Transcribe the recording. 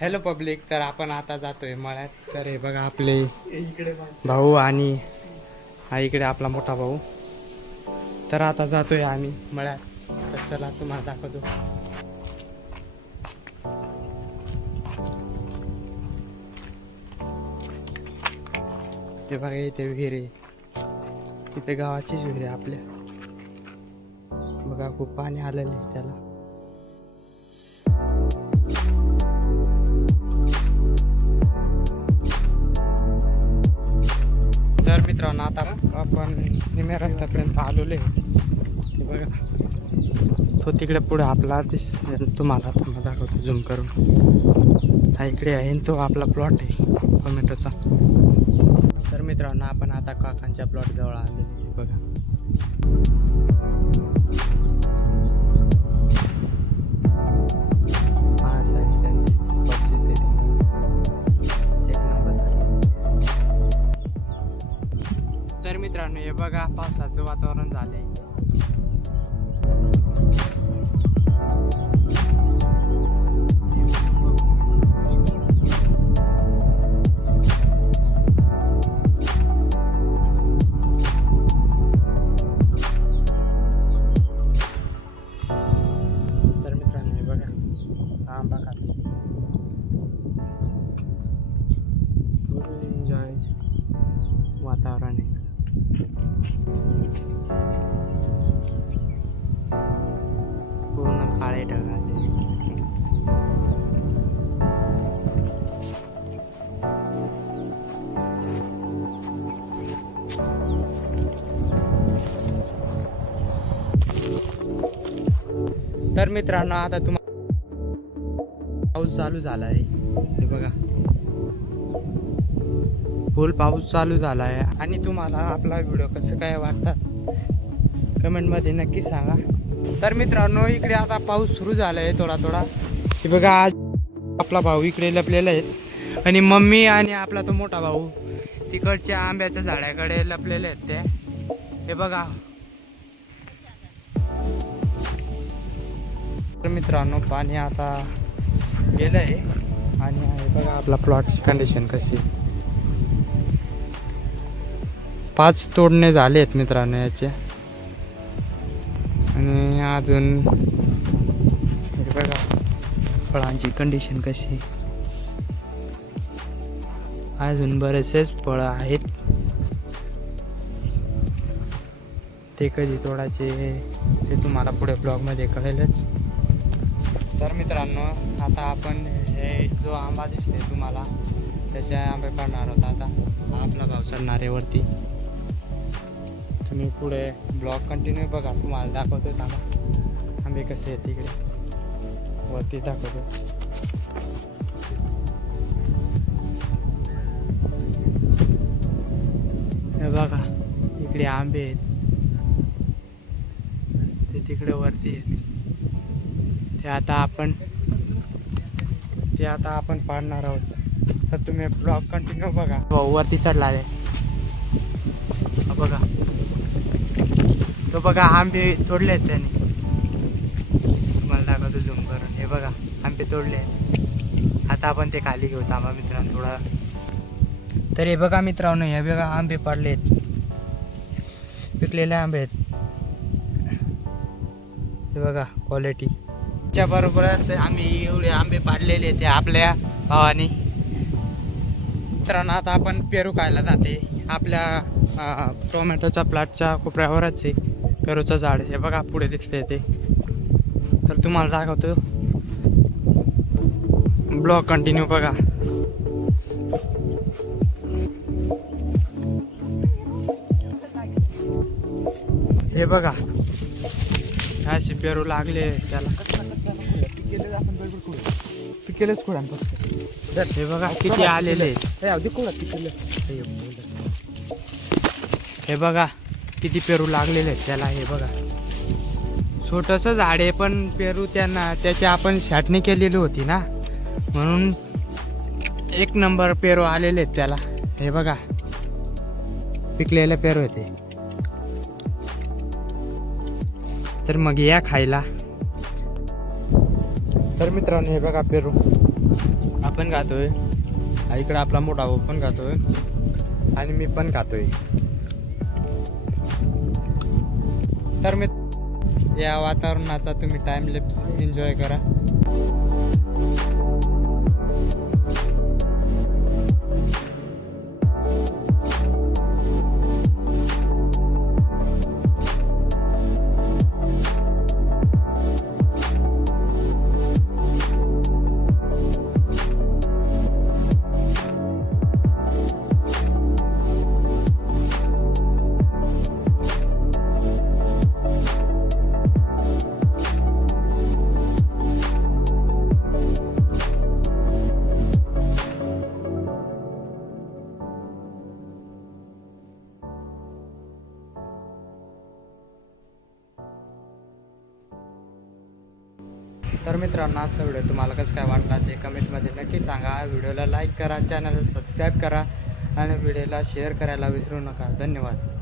Hello public, तर आपण आता जातोय मळ्यात. तर हे बघा आपले भाऊ आणि हा इकडे आपला मोठा भाऊ. तर आता जातोय आम्ही मळ्यात. तर चला तुम्हाला दाखवतो. हे बघा इथे विहीर आहे, इथे गावाचीच विहीर आहे आपल्या. बघा खूप पाणी आलेलं आहे त्याला. तर मित्रांनो आता आपण निम्या रस्त्यापर्यंत आलेलो आहे. हे बघा तो तिकडे पुढे आपला तुम्हाला दाखवतो झूम करून. हा इकडे आहे तो आपला प्लॉट आहे टोमॅटोचा. तर मित्रांनो आपण आता काकांच्या प्लॉट जवळ आलेलो आहे. बघा तर मित्रांनो हे बघा पावसाचं वातावरण झालंय. तर मित्रांनो हे बघा आंबा खातो. फुल एन्जॉय वातावरण आहे. पूर्ण काळे ढग आले. तर मित्रांनो आता तुम्हाला पाऊस चालू झाला आहे. हे बघा फुल पाऊस चालू झाला आहे. आणि तुम्हाला आपला व्हिडिओ कसं काय वाटतात कमेंटमध्ये नक्की सांगा. तर मित्रांनो इकडे आता पाऊस सुरू झाला आहे थोडा थोडा. हे बघा आज आपला भाऊ इकडे लपलेला आहे आणि मम्मी आणि आपला तो मोठा भाऊ तिकडच्या आंब्याच्या झाडाकडे लपलेले आहेत ते. हे बघा. तर मित्रांनो पाणी आता गेलं आहे आणि हे बघा आपला प्लॉटची कंडिशन कशी. 5 तोडणे झाले आहेत मित्रांनो याचे. आणि अजून हे बघा फळांची कंडिशन कशी. अजून बरेचसेच फळं आहेत, ते कधी तोडायचे ते तुम्हाला पुढे ब्लॉगमध्ये कळेलच. तर मित्रांनो आता आपण हे जो आंबा दिसते तुम्हाला त्याचे आंबे पाडणार आहोत. आता हा आपला भाव चढणार आहे वरती. तुम्ही पुढे ब्लॉग कंटिन्यू बघा, तुम्हाला दाखवतो थांबा आंबे कसे आहेत तिकडे वरती दाखवतो. हे बघा इकडे आंबे आहेत, ते तिकडे वरती आहेत. ते आता आपण पाडणार आहोत. तर तुम्ही ब्लॉग कंटिन्यू बघा. वरती चढला आहे बघा. तो बघा आंबे तोडले आहेत त्याने. मला दाखवतो झूम करून. हे बघा आंबे तोडले आहेत. आता आपण ते खाली घेऊ थांबा मित्रांनो थोडा. तर हे बघा मित्रांनो हे बघा आंबे पाडले आहेत, पिकलेले आंबे आहेत. हे बघा क्वालिटी च्या बरोबरच आम्ही एवढे आंबे पाडलेले ते आपल्या भावाने. मित्रांनो आता आपण पेरू खायला जाते. आपल्या टोमॅटोच्या प्लॉटच्या कोपऱ्यावरच आहे पेरूचं झाड. हे बघा पुढे दिसते ते. तर तुम्हाला दाखवतो, ब्लॉग कंटिन्यू बघा. हे बघा असे पेरू लागले त्याला. पिकेलेच खोडा. हे बघा किती आलेले. हे बघा किती पेरू लागलेले आहेत त्याला. हे बघा छोटंसं झाड आहे पण पेरू त्याची आपण छाटणी केलेली होती ना, म्हणून 1 नंबर पेरू आलेले आहेत त्याला. हे बघा पिकलेले पेरू येते. तर मग या खायला. तर मित्रांनो हे बघा पेरू आपण खातोय, इकडे आपला मोठा भाऊ पण खातोय आणि मी पण खातोय. तर या वातावरणाचा तुम्ही टाइम लॅप्स एन्जॉय करा. तर मित्रांनो आजचा व्हिडिओ तुम्हाला कसं काय वाटला ते कमेंटमध्ये नक्की सांगा. व्हिडिओला लाईक करा, चॅनलला सबस्क्राईब करा आणि व्हिडिओला शेअर करायला विसरू नका. धन्यवाद.